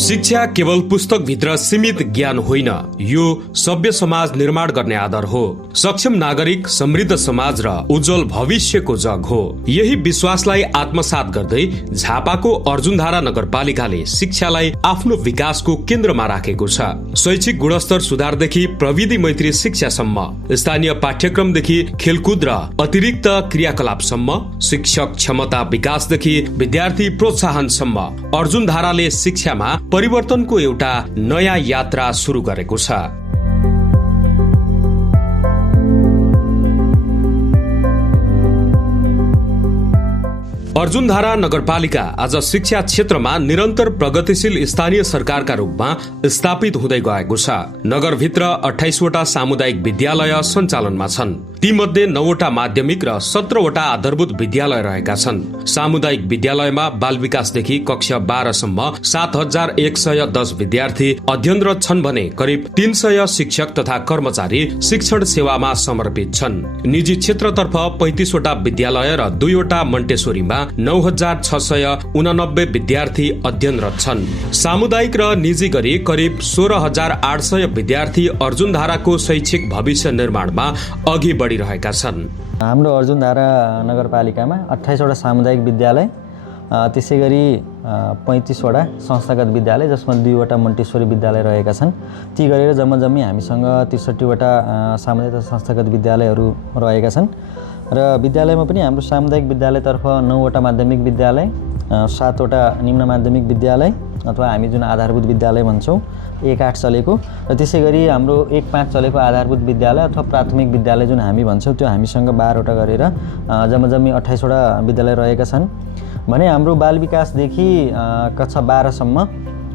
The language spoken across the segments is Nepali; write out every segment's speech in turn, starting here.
शिक्षा केवल पुस्तकभित्र सीमित ज्ञान होइन, यो सभ्य समाज निर्माण गर्ने आधार हो। सक्षम नागरिक, समृद्ध समाज र उज्जवल भविष्यको जग हो। यही विश्वासलाई आत्मसात गर्दै झापाको अर्जुनधारा नगरपालिकाले शिक्षालाई आफ्नो विकासको केन्द्रमा राखेको छ। शैक्षिक गुणस्तर सुधारदेखि प्रविधि मैत्री शिक्षासम्म, स्थानीय पाठ्यक्रमदेखि खेलकुद र अतिरिक्त क्रियाकलापसम्म, शिक्षक क्षमता विकासदेखि विद्यार्थी प्रोत्साहनसम्म अर्जुनधाराले शिक्षामा परिवर्तनको एउटा नयाँ यात्रा सुरु गरेको छ। अर्जुनधारा नगरपालिका आज शिक्षा क्षेत्रमा निरन्तर प्रगतिशील स्थानीय सरकारका रूपमा स्थापित हुँदै गएको छ। नगरभित्र 28 वटा सामुदायिक विद्यालय सञ्चालनमा छन्। तीमध्ये 9 वटा माध्यमिक र 17 वटा आधारभूत विद्यालय रहेका छन्। सामुदायिक विद्यालयमा बाल विकासदेखि कक्षा 12 सम्म 7110 विद्यार्थी अध्ययनरत छन् भने करिब 300 शिक्षक तथा कर्मचारी शिक्षण सेवामा समर्पित छन्। निजी क्षेत्रतर्फ 35 वटा विद्यालय र 2 वटा मन्टेश्वरीमा 9689 विद्यार्थी अध्ययनरत छन्। सामुदायिक र निजी गरी करिब 16800 विद्यार्थी अर्जुनधाराको शैक्षिक भविष्य निर्माणमा अघि बढ़िरहेका छन्। हाम्रो अर्जुनधारा नगरपालिकामा 28 वटा सामुदायिक विद्यालय, त्यसै गरी 35 वटा संस्थागत विद्यालय, जसमा 2 वटा मन्टेश्वरी विद्यालय रहेका छन्। ती गरेर जम्मै हामीसँग 63 वटा सामुदायिक र संस्थागत विद्यालयहरू रहेका छन्। र विद्यालयमा पनि हाम्रो सामुदायिक विद्यालयतर्फ 9 वटा माध्यमिक विद्यालय, 7 वटा निम्न माध्यमिक विद्यालय अथवा हामी जुन आधारभूत विद्यालय भन्छौँ 1-8 चलेको, र त्यसै गरी हाम्रो 1-5 चलेको आधारभूत विद्यालय अथवा प्राथमिक विद्यालय जुन हामी भन्छौँ त्यो हामीसँग 12 वटा गरेर जम्मै 28 वटा विद्यालय रहेका छन्। भने हाम्रो बाल विकासदेखि कक्षा 12 सम्म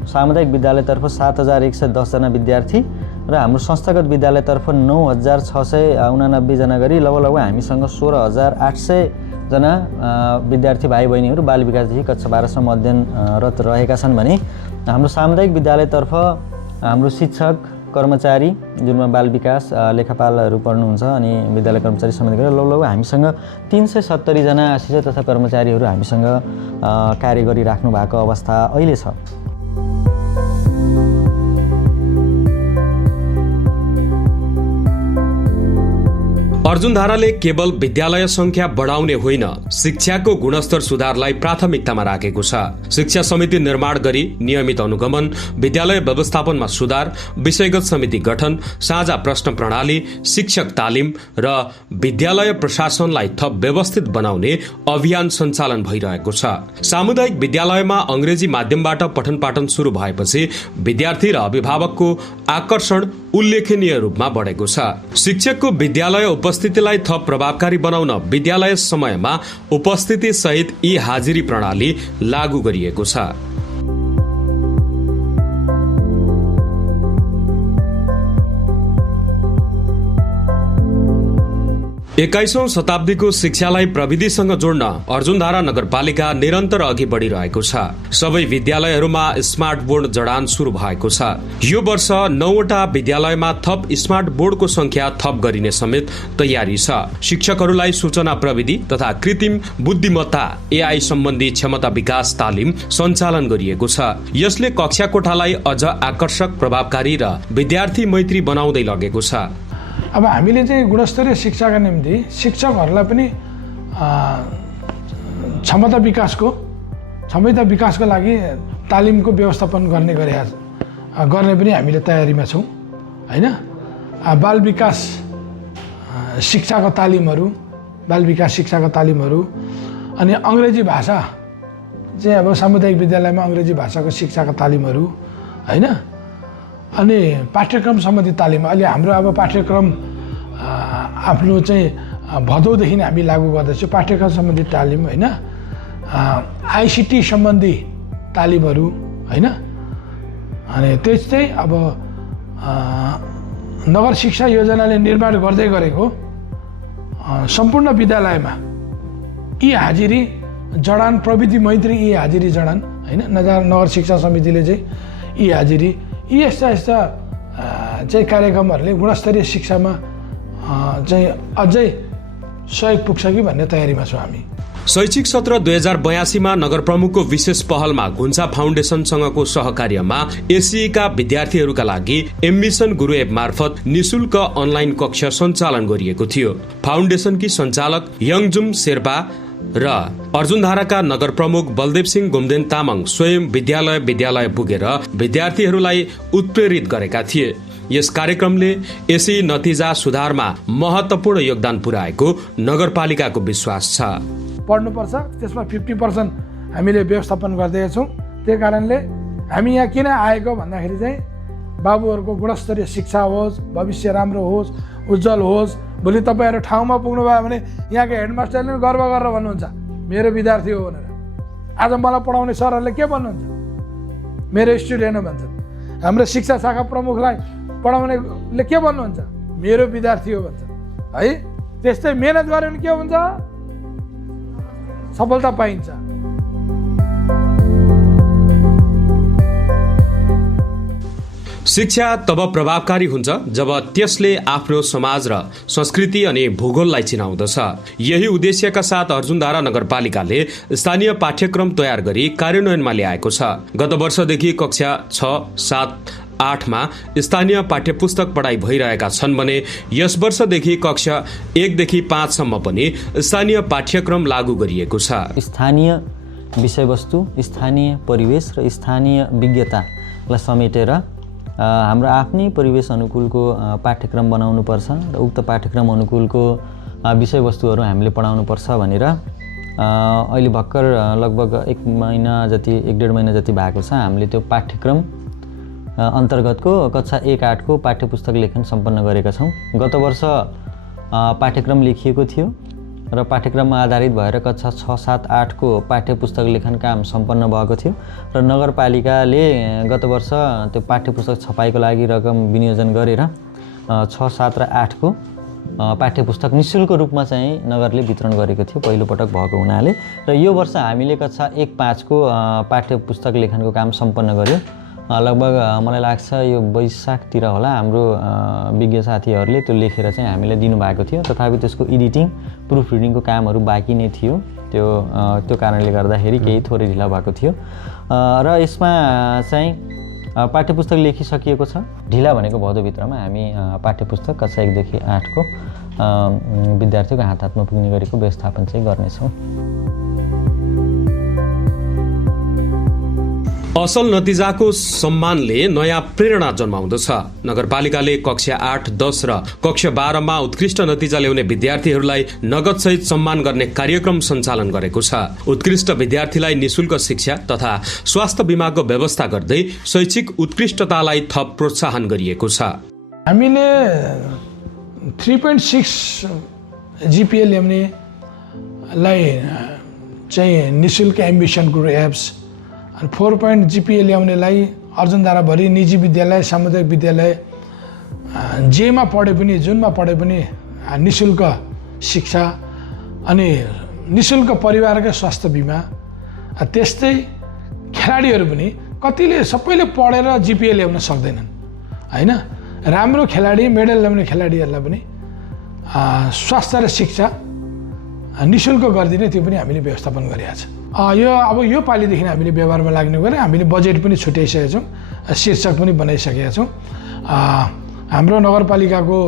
सामुदायिक विद्यालयतर्फ 7110 जना विद्यार्थी र हाम्रो संस्थागत विद्यालयतर्फ 9689 जना गरी लगभग हामीसँग 16800 जना विद्यार्थी भाइ बहिनीहरू बाल विकासदेखि कक्षा 12 सम्म अध्ययनरत रहेका छन्। भने हाम्रो सामुदायिक विद्यालयतर्फ हाम्रो शिक्षक कर्मचारी जुनमा बाल विकास लेखापालहरू पढ्नुहुन्छ अनि विद्यालय कर्मचारी सम्बन्धी गरेर लगभग हामीसँग 370 जना शिक्षक तथा कर्मचारीहरू हामीसँग कार्य गरिराख्नु भएको अवस्था अहिले छ। अर्जुनधाराले केवल विद्यालय संख्या बढाउने होइन, शिक्षाको गुणस्तर सुधारलाई प्राथमिकतामा राखेको छ। शिक्षा समिति निर्माण गरी नियमित अनुगमन, विद्यालय व्यवस्थापनमा सुधार, विषयगत समिति गठन, साझा प्रश्न प्रणाली, शिक्षक तालिम र विद्यालय प्रशासनलाई थप व्यवस्थित बनाउने अभियान सञ्चालन भइरहेको छ। सामुदायिक विद्यालयमा अंग्रेजी माध्यमबाट पठन पाठन शुरू भएपछि विद्यार्थी र अभिभावकको आकर्षण उल्लेखनीय रूपमा बढेको छ। शिक्षकको विद्यालय उपस्थितिलाई थप प्रभावकारी बनाउन विद्यालय समयमा उपस्थिति सहित हाजिरी प्रणाली लागू गरिएको छ। 21औं शताब्दीको शिक्षालाई प्रविधिसँग जोड्न अर्जुनधारा नगरपालिका निरन्तर अघि बढ़िरहेको छ। सबै विद्यालयहरूमा स्मार्ट बोर्ड जडान शुरू भएको छ। यो वर्ष 9 वटा विद्यालयमा थप स्मार्ट बोर्डको संख्या थप गरिने समेत तयारी छ। शिक्षकहरूलाई सूचना प्रविधि तथा कृत्रिम बुद्धिमत्ता AI सम्बन्धी क्षमता विकास तालिम सञ्चालन गरिएको छ। यसले कक्षा कोठालाई अझ आकर्षक, प्रभावकारी र विद्यार्थी मैत्री बनाउँदै लगेको छ। अब हामीले चाहिँ गुणस्तरीय शिक्षाका निम्ति शिक्षकहरूलाई पनि क्षमता विकासको लागि तालिमको व्यवस्थापन गर्ने पनि हामीले तयारीमा छौँ हैन। बाल विकास शिक्षाका तालिमहरू अनि अंग्रेजी भाषा चाहिँ अब सामुदायिक विद्यालयमा अंग्रेजी भाषाको शिक्षाका तालिमहरू हैन। अनि पाठ्यक्रम सम्बन्धी तालिम अहिले हाम्रो अब पाठ्यक्रम आफ्नो चाहिँ भदौदेखि हामी लागू गर्दैछौँ। पाठ्यक्रम सम्बन्धी तालिम हैन, ICT सम्बन्धी तालिमहरू हैन। अनि त्यस्तै अब नगर शिक्षा योजनाले निर्माण गर्दै गरेको सम्पूर्ण विद्यालयमा हाजिरी जडान, प्रविधि मैत्री हाजिरी जडान हैन। नगर शिक्षा समितिले चाहिँ हाजिरी यस्ता चाहिँ कार्यक्रमहरूले गुणस्तरीय शिक्षामा चाहिँ अझै सहयोग पुग्छ कि भन्ने तयारीमा छौँ हामी। शैक्षिक सत्र 2082 मा नगर प्रमुखको विशेष पहलमा घुन्चा फाउन्डेशनसँगको सहकार्यमा एससीका विद्यार्थीहरूका लागि एम्बिसन गुरु एप मार्फत निशुल्क अनलाइन कक्षा सञ्चालन गरिएको थियो। फाउन्डेशनकी सञ्चालक यङजुम शेर्पा र अर्जुनधाराका नगर प्रमुख बलदेव सिंह गुम्देन तामाङ स्वयं विद्यालय पुगेर विद्यार्थीहरूलाई उत्प्रेरित गरेका थिए। यस कार्यक्रमले एसी नतिजा सुधारमा महत्वपूर्ण योगदान पुर्याएको नगरपालिकाको विश्वास छ। पढ्नुपर्छ, त्यसमा 50% हामीले व्यवस्थापन गर्दैका छौँ। त्यही कारणले हामी यहाँ किन आएको भन्दाखेरि चाहिँ बाबुहरूको गुणस्तरीय शिक्षा होस्, भविष्य राम्रो होस्, उज्जवल होस्। भोलि तपाईँहरू ठाउँमा पुग्नुभयो भने यहाँको हेडमास्टरले पनि गर्व गरेर भन्नुहुन्छ मेरो विद्यार्थी हो भनेर। आज मलाई पढाउने सरहरूले के भन्नुहुन्छ? मेरो स्टुडेन्ट हो भन्छन्। हाम्रो शिक्षा शाखा प्रमुखलाई पढाउनेले के भन्नुहुन्छ? मेरो विद्यार्थी हो भन्छन् है। त्यस्तै मेहनत गऱ्यो भने के हुन्छ? सफलता पाइन्छ। शिक्षा तब प्रभावकारी हुन्छ जब त्यसले आफ्नो समाज र संस्कृति अनि भूगोललाई चिनाउँदछ। यही उद्देश्यका साथ अर्जुनधारा नगरपालिकाले स्थानीय पाठ्यक्रम तयार गरी कार्यान्वयनमा ल्याएको छ। गत वर्षदेखि कक्षा 6, 7, 8 मा स्थानीय पाठ्यपुस्तक पढाइ भइरहेका छन् भने यस वर्षदेखि कक्षा 1 देखि 5 सम्म पनि स्थानीय पाठ्यक्रम लागू गरिएको छ। स्थानीय विषयवस्तु, स्थानीय परिवेश र स्थानीय विज्ञतालाई समेटेर हाम्रो आफ्नै परिवेश अनुकूलको पाठ्यक्रम बनाउनुपर्छ र उक्त पाठ्यक्रम अनुकूलको विषयवस्तुहरू हामीले पढाउनुपर्छ भनेर अहिले भर्खर लगभग 1 महिना जति 1.5 महिना जति भएको छ। हामीले त्यो पाठ्यक्रम अन्तर्गतको कक्षा 1-8 को पाठ्यपुस्तक लेखन सम्पन्न गरेका छौँ। गत वर्ष पाठ्यक्रम लेखिएको थियो र पाठ्यक्रममा आधारित भएर कक्षा 6, 7, 8 को पाठ्यपुस्तक लेखन काम सम्पन्न भएको थियो र नगरपालिकाले गत वर्ष त्यो पाठ्यपुस्तक छपाईको लागि रकम विनियोजन गरेर 6, 7 र 8 को पाठ्यपुस्तक निःशुल्क रूपमा चाहिँ नगरले वितरण गरेको थियो पहिलोपटक भएको हुनाले। र यो वर्ष हामीले कक्षा 1, 5 को पाठ्यपुस्तक लेखनको काम सम्पन्न गर्यो। लगभग मलाई लाग्छ यो वैशाखतिर होला हाम्रो विज्ञ साथीहरूले त्यो लेखेर चाहिँ हामीलाई दिनुभएको थियो। तथापि त्यसको एडिटिङ, प्रुफ रिडिङको कामहरू बाँकी नै थियो। त्यो कारणले गर्दाखेरि केही थोरै ढिला भएको थियो र यसमा चाहिँ पाठ्यपुस्तक लेखिसकिएको छ। ढिला भनेको भदौभित्रमा हामी पाठ्यपुस्तक कक्षा 1 देखि 8 को विद्यार्थीको हातमा पुग्ने गरेको व्यवस्थापन चाहिँ गर्नेछौँ। असल नतिजाको सम्मानले नयाँ प्रेरणा जन्माउँदछ। नगरपालिकाले कक्षा 8, 10 र कक्षा 12 मा उत्कृष्ट नतिजा ल्याउने विद्यार्थीहरूलाई नगदसहित सम्मान गर्ने कार्यक्रम सञ्चालन गरेको छ। उत्कृष्ट विद्यार्थीलाई निशुल्क शिक्षा तथा स्वास्थ्य बीमाको व्यवस्था गर्दै शैक्षिक उत्कृष्टतालाई थप प्रोत्साहन गरिएको छ। हामीले 3.6 GPA ल्याउनेलाई चाहिँ निशुल्क एम्बिसन गुरु एप्स, 4 GPA ल्याउनेलाई अर्जुनधाराभरि निजी विद्यालय, सामुदायिक विद्यालय जेमा पढे पनि, जुनमा पढे पनि निशुल्क शिक्षा अनि निशुल्क परिवारका स्वास्थ्य बिमा। त्यस्तै खेलाडीहरू पनि कतिले सबैले पढेर GPA ल्याउन सक्दैनन् हैन। राम्रो खेलाडी, मेडल ल्याउने खेलाडीहरूलाई पनि स्वास्थ्य र शिक्षा निशुल्क गरिदिने त्यो पनि हामीले व्यवस्थापन गरिरहेका छौँ। यो पालिदेखि हामीले व्यवहारमा लाग्ने गरे हामीले बजेट पनि छुट्याइसकेका छौँ, शीर्षक पनि बनाइसकेका छौँ। हाम्रो नगरपालिकाको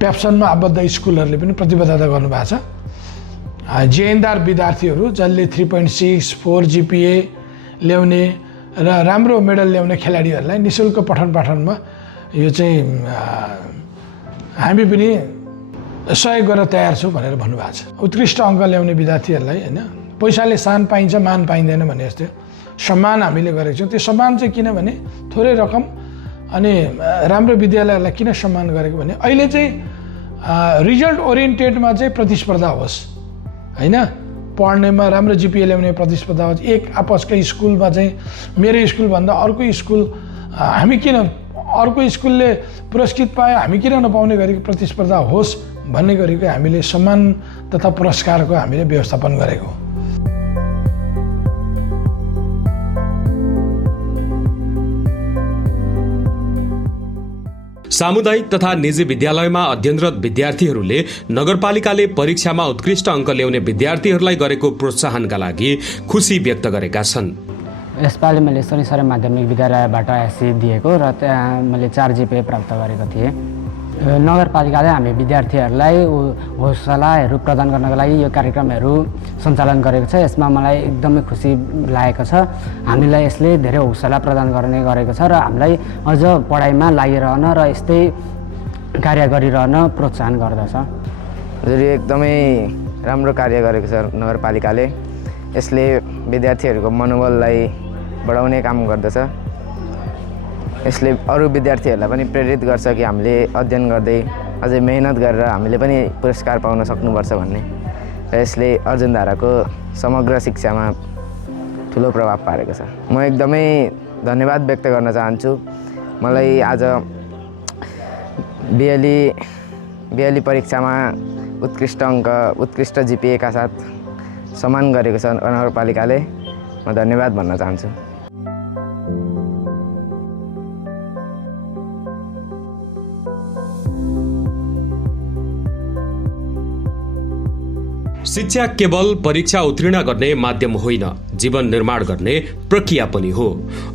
प्याप्सनमा आबद्ध स्कुलहरूले पनि प्रतिबद्धता गर्नुभएको छ। जेएनदार विद्यार्थीहरू जसले 3.6, 4 GPA ल्याउने र राम्रो मेडल ल्याउने खेलाडीहरूलाई निशुल्क पठन पाठनमा यो चाहिँ हामी पनि सहयोग गर्न तयार छौँ भनेर भन्नुभएको छ। उत्कृष्ट अङ्क ल्याउने विद्यार्थीहरूलाई होइन पैसाले सान पाइन्छ, मान पाइँदैन भने जस्तो सम्मान हामीले गरेको छौँ। त्यो सम्मान चाहिँ किनभने थोरै रकम अनि राम्रो विद्यालयहरूलाई किन सम्मान गरेको भने अहिले चाहिँ रिजल्ट ओरिएन्टेडमा चाहिँ प्रतिस्पर्धा होस् होइन। पढ्नेमा राम्रो GPA ल्याउने प्रतिस्पर्धा होस्। एक आपसकै स्कुलमा चाहिँ मेरो स्कुलभन्दा अर्को स्कुल हामी किन, अर्को स्कुलले पुरस्कृत पायो हामी किन नपाउने गरेको प्रतिस्पर्धा होस् भन्ने गरेको हामीले सम्मान तथा पुरस्कारको हामीले व्यवस्थापन गरेको। सामुदायिक तथा निजी विद्यालयमा अध्ययनरत विद्यार्थीहरूले नगरपालिकाले परीक्षामा उत्कृष्ट अंक ल्याउने विद्यार्थीहरूलाई गरेको प्रोत्साहनका लागि खुशी व्यक्त गरेका छन्। यसपालि मैले शनिश्चरी माध्यमिक विद्यालयबाट एससी दिएको र त्यहाँ मैले 4 GPA प्राप्त गरेको थिएँ। नगरपालिकाले हामी विद्यार्थीहरूलाई हौसलाहरू प्रदान गर्नको लागि यो कार्यक्रमहरू सञ्चालन गरेको छ। यसमा मलाई एकदमै खुसी लागेको छ। हामीलाई यसले धेरै हौसला प्रदान गर्ने गरेको छ र हामीलाई अझ पढाइमा लागिरहन र यस्तै कार्य गरिरहन प्रोत्साहन गर्दछ। हजुर, एकदमै राम्रो कार्य गरेको छ नगरपालिकाले। यसले विद्यार्थीहरूको मनोबललाई बढाउने काम गर्दछ। यसले अरू विद्यार्थीहरूलाई पनि प्रेरित गर्छ कि हामीले अध्ययन गर्दै अझै मेहनत गरेर हामीले पनि पुरस्कार पाउन सक्नुपर्छ भन्ने। र यसले अर्जुनधाराको समग्र शिक्षामा ठुलो प्रभाव पारेको छ। म एकदमै धन्यवाद व्यक्त गर्न चाहन्छु। मलाई आज BLE परीक्षामा उत्कृष्ट अङ्क, उत्कृष्ट GPA का साथ सम्मान गरेको छ नगरपालिकाले। म धन्यवाद भन्न चाहन्छु। शिक्षा केवल परीक्षा उत्तीर्ण गर्ने माध्यम होइन, जीवन निर्माण गर्ने प्रक्रिया पनि हो।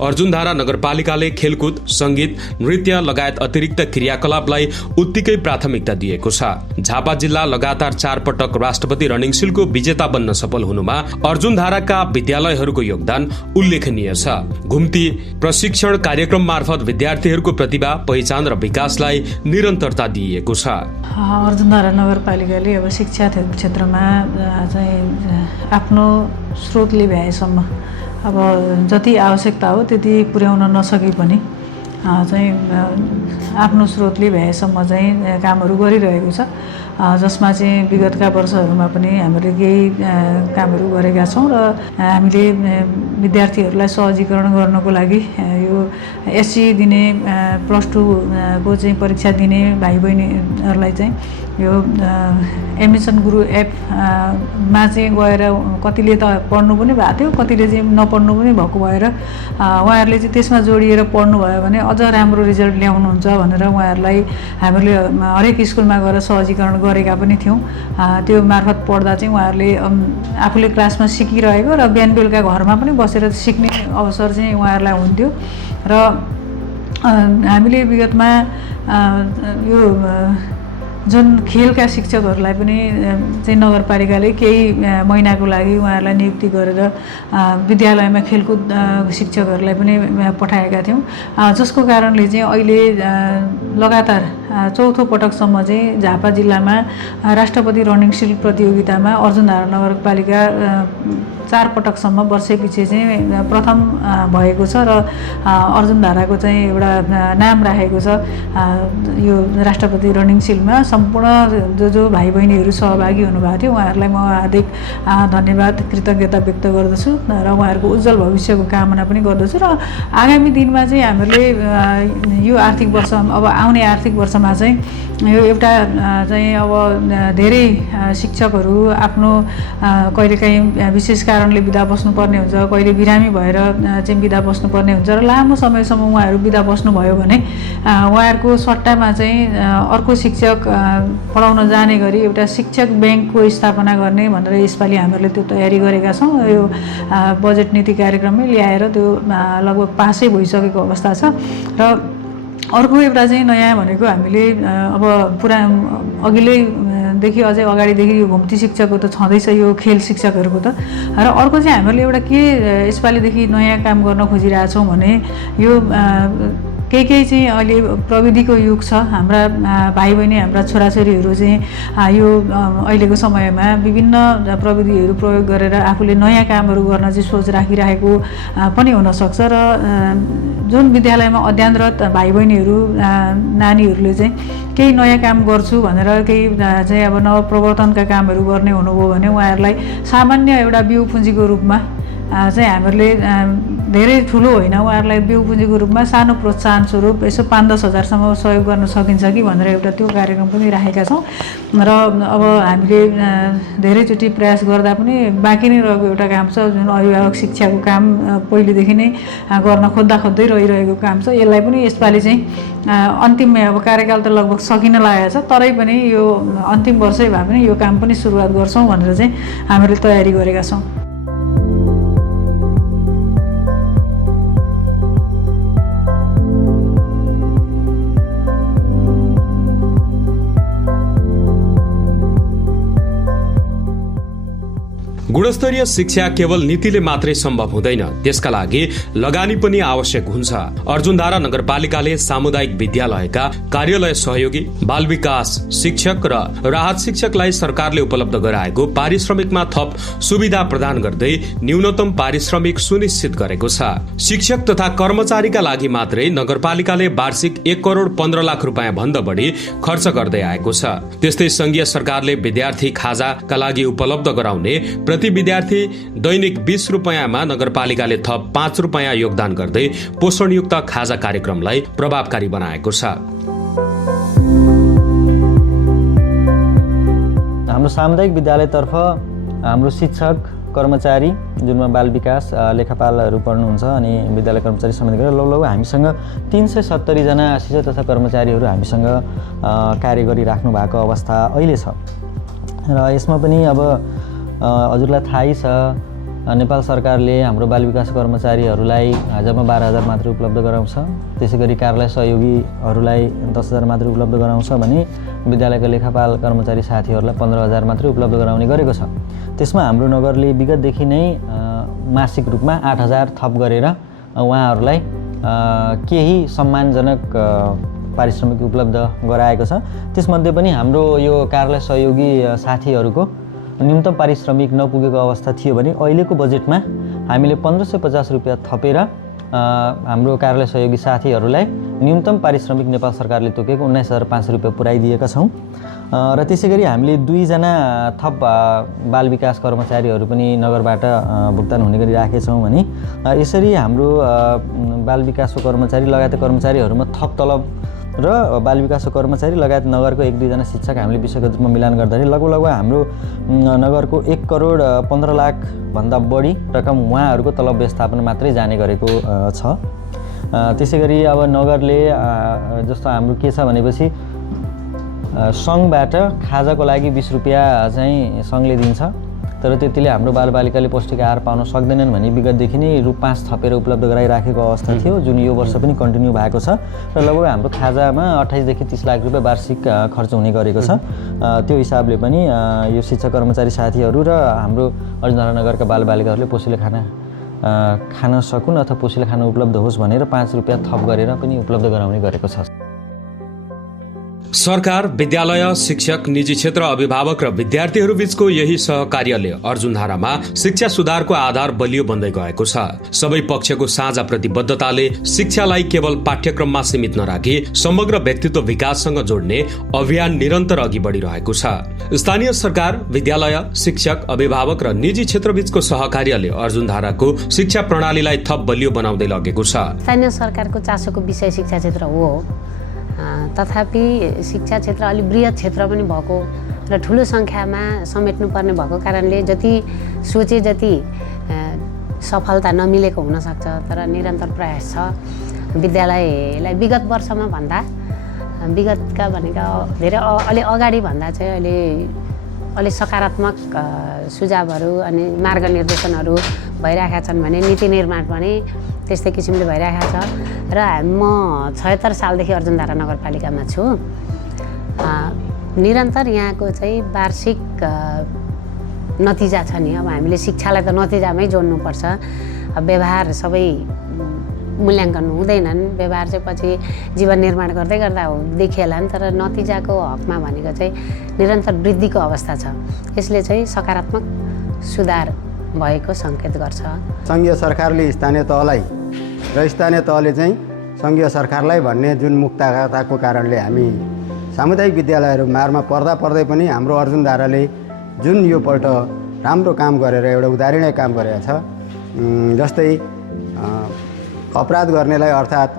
अर्जुनधारा नगरपालिकाले खेलकुद, संगीत, नृत्य लगायत अतिरिक्त क्रियाकलापलाई उत्तिकै प्राथमिकता दिएको छ। झापा जिल्ला लगातार 4 पटक राष्ट्रपति रनिङ सिलको विजेता बन्न सफल हुनुमा अर्जुनधाराका विद्यालयहरूको योगदान उल्लेखनीय छ। घुम्ती प्रशिक्षण कार्यक्रम मार्फत विद्यार्थीहरूको प्रतिभा, पहिचान र विकासलाई निरन्तरता दिइएको छ। अर्जुनधारा नगरपालिकाले अब शिक्षा क्षेत्रमा चाहिँ आफ्नो स्रोतले भ्याएसम्म अब जति आवश्यकता हो त्यति पुर्याउन नसके पनि चाहिँ आफ्नो स्रोतले भ्याएसम्म चाहिँ कामहरू गरिरहेको छ। जसमा चाहिँ विगतका वर्षहरूमा पनि हामीले केही कामहरू गरेका छौँ र हामीले विद्यार्थीहरूलाई सहजीकरण गर्नको लागि यो एससी दिने +2 को चाहिँ परीक्षा दिने भाइ बहिनीहरूलाई चाहिँ यो एडमिसन गुरु एपमा चाहिँ गएर कतिले त पढ्नु पनि भएको थियो, कतिले चाहिँ नपढ्नु पनि भएको भएर उहाँहरूले चाहिँ त्यसमा जोडिएर पढ्नुभयो भने अझ राम्रो रिजल्ट ल्याउनुहुन्छ भनेर उहाँहरूलाई हामीले हरेक स्कुलमा गएर सहजीकरण गरेका पनि थियौँ। त्यो मार्फत पढ्दा चाहिँ उहाँहरूले आफूले क्लासमा सिकिरहेको र बिहान बेलुका घरमा पनि बसेर सिक्ने अवसर चाहिँ उहाँहरूलाई हुन्थ्यो। र हामीले विगतमा यो जुन खेलका शिक्षकहरूलाई पनि चाहिँ नगरपालिकाले केही महिनाको लागि उहाँहरूलाई नियुक्ति गरेर विद्यालयमा खेलकुद शिक्षकहरूलाई पनि पठाएका थियौँ। जसको कारणले चाहिँ अहिले लगातार 4थो पटकसम्म चाहिँ झापा जिल्लामा राष्ट्रपति रनिङ सिल प्रतियोगितामा अर्जुनधारा नगरपालिका 4 पटकसम्म वर्षैपछि चाहिँ प्रथम भएको छ र अर्जुनधाराको चाहिँ एउटा नाम राखेको छ। यो राष्ट्रपति रनिङ सिलमा सम्पूर्ण जो भाइ बहिनीहरू सहभागी हुनुभएको थियो उहाँहरूलाई म हार्दिक धन्यवाद, कृतज्ञता व्यक्त गर्दछु र उहाँहरूको उज्जवल भविष्यको कामना पनि गर्दछु। र आगामी दिनमा चाहिँ हामीले यो आर्थिक वर्ष, अब आउने आर्थिक वर्षमा चाहिँ यो एउटा चाहिँ अब धेरै शिक्षकहरू आफ्नो कहिलेकाहीँ विशेष कारणले बिदा बस्नुपर्ने हुन्छ, कहिले बिरामी भएर चाहिँ बिदा बस्नुपर्ने हुन्छ र लामो समयसम्म उहाँहरू बिदा बस्नुभयो भने उहाँहरूको सट्टामा चाहिँ अर्को शिक्षक पढाउन जाने गरी एउटा शिक्षक ब्याङ्कको स्थापना गर्ने भनेर यसपालि हामीले त्यो तयारी गरेका छौँ। यो बजेट नीति कार्यक्रममै ल्याएर त्यो लगभग पासै भइसकेको अवस्था छ। र अर्को एउटा चाहिँ नयाँ भनेको हामीले अब पुरा अघिल्दैदेखि अझै अगाडिदेखि यो घुम्ती शिक्षकको त छँदैछ, यो खेल शिक्षकहरूको त। र अर्को चाहिँ हामीले एउटा के यसपालिदेखि नयाँ काम गर्न खोजिरहेछौँ भने यो केही चाहिँ अहिले प्रविधिको युग छ। हाम्रा भाइ बहिनी, हाम्रा छोराछोरीहरू चाहिँ यो अहिलेको समयमा विभिन्न प्रविधिहरू प्रयोग गरेर आफूले नयाँ कामहरू गर्न चाहिँ सोच राखिरहेको पनि हुनसक्छ। र जुन विद्यालयमा अध्ययनरत भाइ बहिनीहरू, नानीहरूले चाहिँ केही नयाँ काम गर्छु भनेर केही चाहिँ अब नवप्रवर्तनका कामहरू गर्ने हुनुभयो भने उहाँहरूलाई सामान्य एउटा बिउ पुँजीको रूपमा चाहिँ हामीहरूले धेरै ठुलो होइन, उहाँहरूलाई बिउ पुँजीको रूपमा सानो प्रोत्साहन स्वरूप यसो 5-10 हजारसम्म सहयोग गर्न सकिन्छ कि भनेर एउटा त्यो कार्यक्रम पनि राखेका छौँ। र अब हामीले धेरैचोटि प्रयास गर्दा पनि बाँकी नै रहेको एउटा काम छ, जुन अभिभावक शिक्षाको काम पहिलेदेखि नै गर्न खोज्दै रहिरहेको काम छ। यसलाई पनि यसपालि चाहिँ अन्तिममै, अब कार्यकाल त लगभग सकिन लागेको छ, तरै पनि यो अन्तिम वर्षै भए पनि यो काम पनि सुरुवात गर्छौँ भनेर चाहिँ हामीले तयारी गरेका छौँ। गुणस्तरीय शिक्षा केवल नीतिले मात्रै सम्भव हुँदैन, त्यसका लागि लगानी पनि आवश्यक हुन्छ। अर्जुनधारा नगरपालिकाले सामुदायिक विद्यालयका कार्यालय सहयोगी, बाल विकास शिक्षक र राहत शिक्षकलाई सरकारले उपलब्ध गराएको पारिश्रमिकमा थप सुविधा प्रदान गर्दै न्यूनतम पारिश्रमिक सुनिश्चित गरेको छ। शिक्षक तथा कर्मचारीका लागि मात्रै नगरपालिकाले वार्षिक 1 करोड 15 लाख रुपियाँ भन्दा बढी खर्च गर्दै आएको छ। त्यस्तै संघीय सरकारले विद्यार्थी खाजाका लागि उपलब्ध गराउने प्रति विद्यार्थी दैनिक 20 रुपियाँमा नगरपालिकाले थप 5 रुपियाँ योगदान गर्दै पोषणयुक्त खाजा कार्यक्रमलाई प्रभावकारी बनाएको छ। हाम्रो सामुदायिक विद्यालयतर्फ हाम्रो शिक्षक कर्मचारी, जुनमा बाल विकास लेखापालहरू पढ्नुहुन्छ अनि विद्यालय कर्मचारी समेत गरेर लगभग हामीसँग 370 जना शिक्षक तथा कर्मचारीहरू हामीसँग कार्य गरिराख्नु भएको अवस्था अहिले छ। र यसमा पनि अब हजुरलाई थाहै छ, नेपाल सरकारले हाम्रो बाल विकास कर्मचारीहरूलाई जम्मा 12,000 मात्र उपलब्ध गराउँछ। त्यसै गरी कार्यालय सहयोगीहरूलाई 10,000 मात्र उपलब्ध गराउँछ भने विद्यालयका लेखापाल कर्मचारी साथीहरूलाई 15,000 मात्रै उपलब्ध गराउने गरेको छ। त्यसमा हाम्रो नगरले विगतदेखि नै मासिक रूपमा 8,000 थप गरेर उहाँहरूलाई केही सम्मानजनक पारिश्रमिक उपलब्ध गराएको छ। त्यसमध्ये पनि हाम्रो यो कार्यालय सहयोगी साथीहरूको न्यूनतम पारिश्रमिक नपुगेको अवस्था थियो भने अहिलेको बजेटमा हामीले 1550 रुपियाँ थपेर हाम्रो कार्यालय सहयोगी साथीहरूलाई न्यूनतम पारिश्रमिक नेपाल सरकारले तोकेको 19,500 रुपियाँ पुर्याइदिएका छौँ। र त्यसै गरी हामीले 2 जना थप बाल विकास कर्मचारीहरू पनि नगरबाट भुक्तान हुने गरी राखेका छौँ भने यसरी हाम्रो बाल विकासको कर्मचारी लगायत कर्मचारीहरूमा थप तलब र बाल विकासको कर्मचारी लगायत नगरको 1-2 जना शिक्षक हामीले विषयगत रूपमा मिलान गर्दाखेरि लगभग हाम्रो नगरको 1 करोड 15 लाख भन्दा बढी रकम उहाँहरूको तलब व्यवस्थापन मात्रै जाने गरेको छ। त्यसै गरी अब नगरले जस्तो हाम्रो के छ भनेपछि सङ्घबाट खाजाको लागि 20 रुपियाँ चाहिँ सङ्घले दिन्छ, तर त्यतिले हाम्रो बालबालिकाले पौष्टिक आहार पाउन सक्दैनन् भने विगतदेखि नै रु 5 थपेर उपलब्ध गराइराखेको अवस्था थियो, जुन यो वर्ष पनि कन्टिन्यू भएको छ। र लगभग हाम्रो खाजामा 28 देखि 30 लाख रुपियाँ वार्षिक खर्च हुने गरेको छ। त्यो हिसाबले पनि यो शिक्षक कर्मचारी साथीहरू र हाम्रो अर्जुनधारा नगरका बालबालिकाहरूले पोषिलो खाना खान सकुन् अथवा पोषिलो खाना उपलब्ध होस् भनेर 5 रुपियाँ थप गरेर पनि उपलब्ध गराउने गरेको छ। सरकार, विद्यालय, शिक्षक, निजी क्षेत्र, अभिभावक र विद्यार्थीहरू बीचको यही सहकार्यले अर्जुनधारामा शिक्षा सुधारको आधार बलियो बन्दै गएको छ। सबै पक्षको साझा प्रतिबद्धताले शिक्षालाई केवल पाठ्यक्रममा सीमित नराखी समग्र व्यक्तित्व विकाससँग जोड्ने अभियान निरन्तर अघि बढिरहेको छ। स्थानीय सरकार, विद्यालय, शिक्षक, अभिभावक र निजी क्षेत्रबीचको सहकार्यले अर्जुनधाराको शिक्षा प्रणालीलाई थप बलियो बनाउँदै लगेको छ। स्थानीय सरकारको चासोको विषय शिक्षा क्षेत्र हो, तथापि शिक्षा क्षेत्र अलिक बृहत क्षेत्र पनि भएको र ठुलो सङ्ख्यामा समेट्नुपर्ने भएको कारणले जति सोचे जति सफलता नमिलेको हुनसक्छ, तर निरन्तर प्रयास छ। विद्यालयलाई विगत वर्षमा भन्दा विगतका भनेका धेरै अलि अगाडि भन्दा चाहिँ अलि सकारात्मक सुझावहरू अनि मार्गनिर्देशनहरू भइरहेका छन् भने नीति निर्माण पनि त्यस्तै किसिमले भइरहेको छ। र म 76 सालदेखि अर्जुनधारा नगरपालिकामा छु। निरन्तर यहाँको चाहिँ वार्षिक नतिजा छ नि, अब हामीले शिक्षालाई त नतिजामै जोड्नुपर्छ। व्यवहार सबै मूल्याङ्कन हुँदैनन्, व्यवहार चाहिँ पछि जीवन निर्माण गर्दै गर्दा हो देखिएला नि, तर नतिजाको हकमा भनेको चाहिँ निरन्तर वृद्धिको अवस्था छ। यसले चाहिँ सकारात्मक सुधार भएको सङ्केत गर्छ। सङ्घीय सरकारले स्थानीय तहलाई र स्थानीय तहले चाहिँ सङ्घीय सरकारलाई भन्ने जुन मुक्तताको कारणले हामी सामुदायिक विद्यालयहरू मारमा पर्दै पनि हाम्रो अर्जुनधाराले जुन योपल्ट राम्रो काम गरेर एउटा उदाहरणीय काम गरेको छ। जस्तै अपराध गर्नेलाई अर्थात्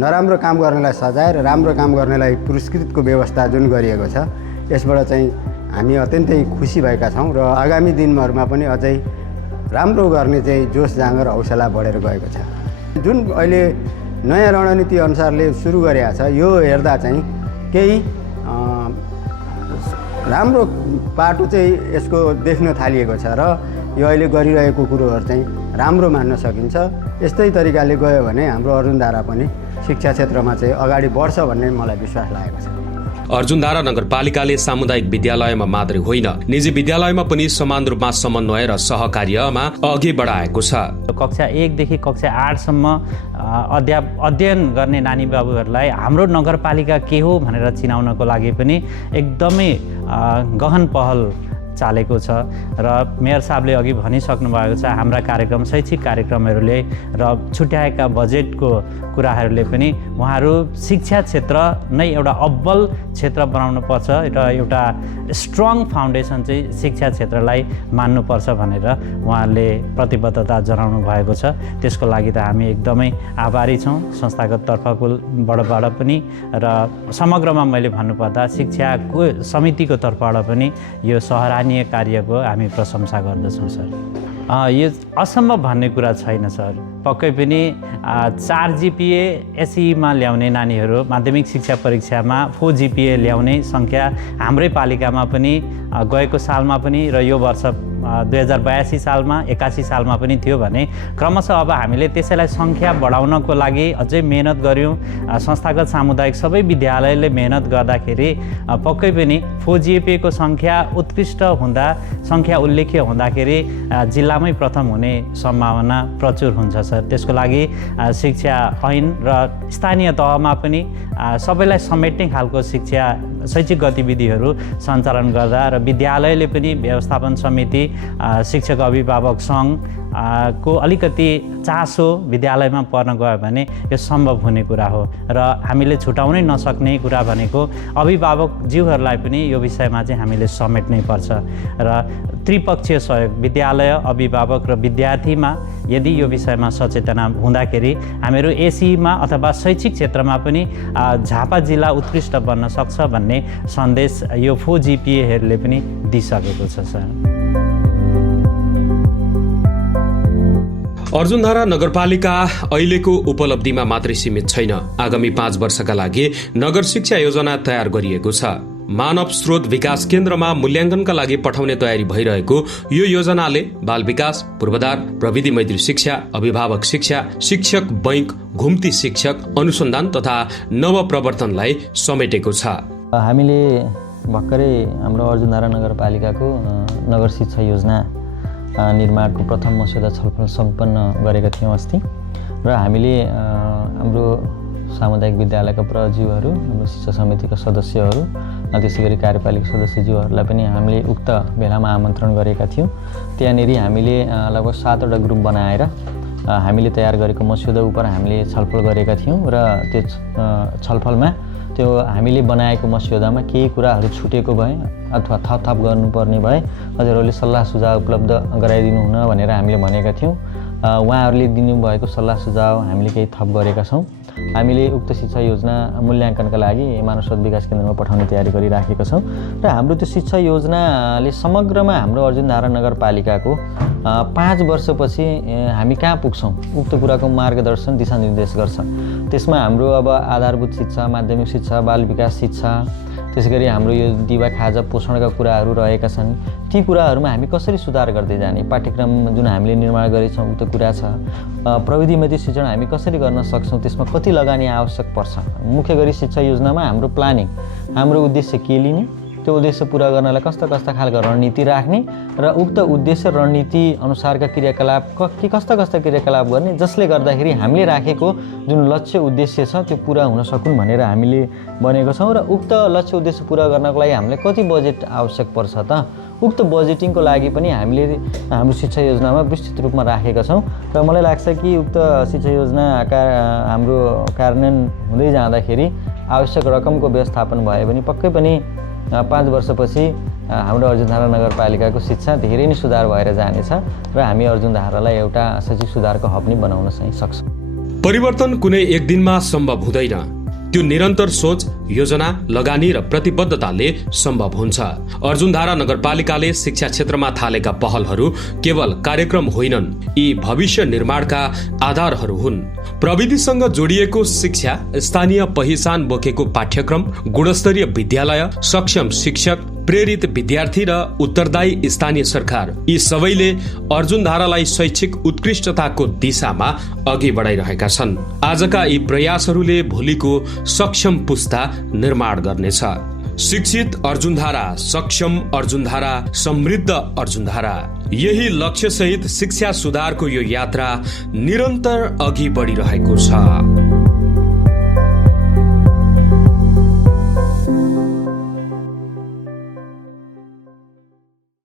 नराम्रो काम गर्नेलाई सजाय र राम्रो काम गर्नेलाई पुरस्कृतको व्यवस्था जुन गरिएको छ यसबाट चाहिँ हामी अत्यन्तै खुसी भएका छौँ र आगामी दिनहरूमा पनि अझै राम्रो गर्ने चाहिँ जोस जाँगर हौसला बढेर गएको छ। जुन अहिले नयाँ रणनीति अनुसारले सुरु गरेको छ यो हेर्दा चाहिँ केही राम्रो पाटो चाहिँ यसको देख्न थालिएको छ र यो अहिले गरिरहेको कुरोहरू चाहिँ राम्रो मान्न सकिन्छ। यस्तै तरिकाले गयो भने हाम्रो अर्जुनधारा पनि शिक्षा क्षेत्रमा चाहिँ अगाडि बढ्छ भन्ने मलाई विश्वास लागेको छ। अर्जुनधारा नगरपालिकाले सामुदायिक विद्यालयमा मात्रै होइन निजी विद्यालयमा पनि समान रूपमा समन्वय र सहकार्यमा अघि बढाएको छ। कक्षा 1 देखि कक्षा 8 सम्म अध्ययन गर्ने नानी बाबुहरूलाई हाम्रो नगरपालिका के हो भनेर चिनाउनको लागि पनि एकदमै गहन पहल चालेको छ र मेयर साहबले अघि भनिसक्नु भएको छ हाम्रा कार्यक्रम शैक्षिक कार्यक्रमहरूले र छुट्याएका बजेटको कुराहरूले पनि उहाँहरू शिक्षा क्षेत्र नै एउटा अब्बल क्षेत्र बनाउनु पर्छ र एउटा स्ट्रङ फाउन्डेसन चाहिँ शिक्षा क्षेत्रलाई मान्नुपर्छ भनेर उहाँहरूले प्रतिबद्धता जनाउनु भएको छ। त्यसको लागि त हामी एकदमै आभारी छौँ संस्थागत तर्फबाट पनि र समग्रमा मैले भन्नुपर्दा शिक्षाको समितिको तर्फबाट पनि यो सराहनीय कार्यको हामी प्रशंसा गर्दछौँ सर। यो असम्भव भन्ने कुरा छैन सर। पक्कै पनि 4 GPA SEमा ल्याउने नानीहरू माध्यमिक शिक्षा परीक्षामा 4 GPA ल्याउने सङ्ख्या हाम्रै पालिकामा पनि गएको सालमा पनि र यो वर्ष 2082 सालमा 81 सालमा पनि थियो भने क्रमशः अब हामीले त्यसैलाई सङ्ख्या बढाउनको लागि अझै मेहनत गऱ्यौँ। संस्थागत सामुदायिक सबै विद्यालयले मेहनत गर्दाखेरि पक्कै पनि 4 GPA को सङ्ख्या उत्कृष्ट हुँदा सङ्ख्या उल्लेख्य हुँदाखेरि जिल्लामै प्रथम हुने सम्भावना प्रचुर हुन्छ सर। त्यसको लागि शिक्षा ऐन र स्थानीय तहमा पनि सबैलाई समेट्ने खालको शैक्षिक गतिविधिहरू सञ्चालन गर्दा र विद्यालयले पनि व्यवस्थापन समिति शिक्षक अभिभावक सङ्घ को अलिकति चासो विद्यालयमा पर्न गयो भने यो सम्भव हुने कुरा हो र हामीले छुटाउनै नसक्ने कुरा भनेको अभिभावक जीवहरूलाई पनि यो विषयमा चाहिँ हामीले समेट्नै पर्छ र त्रिपक्षीय सहयोग विद्यालय अभिभावक र विद्यार्थीमा यदि यो विषयमा सचेतना हुँदाखेरि हामीहरू एसीमा अथवा शैक्षिक क्षेत्रमा पनि झापा जिल्ला उत्कृष्ट बन्न सक्छ भन्ने सन्देश यो 4 GPAहरूले पनि दिइसकेको छ सर। अर्जुनधारा नगरपालिका अहिलेको उपलब्धिमा मात्रै सीमित छैन। आगामी 5 वर्षका लागि नगर शिक्षा योजना तयार गरिएको छ। मानव स्रोत विकास केन्द्रमा मूल्याङ्कनका लागि पठाउने तयारी भइरहेको यो योजनाले बाल विकास पूर्वाधार प्रविधि मैत्री शिक्षा अभिभावक शिक्षा शिक्षक बैंक घुम्ती शिक्षक अनुसन्धान तथा नवप्रवर्तनलाई समेटेको छ। हामीले भर्खरै हाम्रो अर्जुनधारा नगरपालिकाको नगर शिक्षा योजना निर्माणको प्रथम मस्यौदा छलफल सम्पन्न गरेका थियौँ अस्ति र हामीले हाम्रो सामुदायिक विद्यालयका प्रजीवहरू हाम्रो शिक्षा समितिका सदस्यहरू त्यसै गरी कार्यपालिका सदस्यज्यूहरूलाई पनि हामीले उक्त भेलामा आमन्त्रण गरेका थियौँ। त्यहाँनिर हामीले लगभग 7वटा ग्रुप बनाएर हामीले तयार गरेको मस्यौदा उप हामीले छलफल गरेका थियौँ र त्यो छलफलमा त्यो हामीले बनाएको मस्यौदामा केही कुराहरू छुटेको भए अथवा थप गर्नुपर्ने भए हजुरहरूले सल्लाह सुझाव उपलब्ध गराइदिनु हुन भनेर हामीले भनेका थियौँ। उहाँहरूले दिनुभएको सल्लाह सुझाव हामीले केही थप गरेका छौँ। हामीले उक्त शिक्षा योजना मूल्याङ्कनका लागि मानव स्रोत विकास केन्द्रमा पठाउने तयारी गरिराखेका छौँ र हाम्रो त्यो शिक्षा योजनाले समग्रमा हाम्रो अर्जुनधारा नगरपालिकाको 5 वर्षपछि हामी कहाँ पुग्छौँ उक्त कुराको मार्गदर्शन दिशानिर्देश गर्छ। त्यसमा हाम्रो अब आधारभूत शिक्षा माध्यमिक शिक्षा बाल विकास शिक्षा त्यसै गरी हाम्रो यो दिवा खाजा पोषणका कुराहरू रहेका छन्। ती कुराहरूमा हामी कसरी सुधार गर्दै जाने पाठ्यक्रम जुन हामीले निर्माण गरेछौँ उक्त कुरा छ। प्रविधि मैत्री शिक्षण हामी कसरी गर्न सक्छौँ त्यसमा कति लगानी आवश्यक पर्छ। मुख्य गरी शिक्षा योजनामा हाम्रो प्लानिङ हाम्रो उद्देश्य के लिने त्यो उद्देश्य पुरा गर्नलाई कस्ता खालका रणनीति राख्ने र उक्त उद्देश्य रणनीति अनुसारका क्रियाकलाप कस्ता क्रियाकलाप गर्ने जसले गर्दाखेरि हामीले राखेको जुन लक्ष्य उद्देश्य छ त्यो पुरा हुन सकुन् भनेर हामीले बनेको छौँ। र उक्त लक्ष्य उद्देश्य पुरा गर्नको लागि हामीलाई कति बजेट आवश्यक पर्छ त उक्त बजेटिङको लागि पनि हामीले हाम्रो शिक्षा योजनामा विस्तृत रूपमा राखेका छौँ। र मलाई लाग्छ कि उक्त शिक्षा योजना हाम्रो कार्यान्वयन हुँदै जाँदाखेरि आवश्यक रकमको व्यवस्थापन भयो भने पक्कै पनि 5 वर्षपछि हाम्रो अर्जुनधारा नगरपालिकाको शिक्षा धेरै नै सुधार भएर जानेछ र हामी अर्जुनधारालाई एउटा शैक्षिक सुधारको हब नै बनाउन चाहिँ सक्छौँ। परिवर्तन कुनै एक दिनमा सम्भव हुँदैन, त्यो निरन्तर सोच, योजना, लगानी र प्रतिबद्धताले सम्भव हुन्छ। अर्जुनधारा नगरपालिकाले शिक्षा क्षेत्रमा थालेका पहलहरू केवल कार्यक्रम होइनन्, यी भविष्य निर्माणका आधारहरू हुन्। प्रविधिसँग जोडिएको शिक्षा, स्थानीय पहिचान बोकेको पाठ्यक्रम, गुणस्तरीय विद्यालय, सक्षम शिक्षक, प्रेरित विद्यार्थी र उत्तरदायी स्थानीय सरकार, यी सबैले अर्जुनधारालाई शैक्षिक उत्कृष्टताको दिशामा अघि बढाइरहेका छन्। आजका यी प्रयासहरूले भोलिको सक्षम पुस्ता निर्माण गर्नेछ। शिक्षित अर्जुनधारा, सक्षम अर्जुनधारा, समृद्ध अर्जुनधारा, यही लक्ष्य सहित शिक्षा सुधारको यो यात्रा निरन्तर अघि बढिरहेको छ।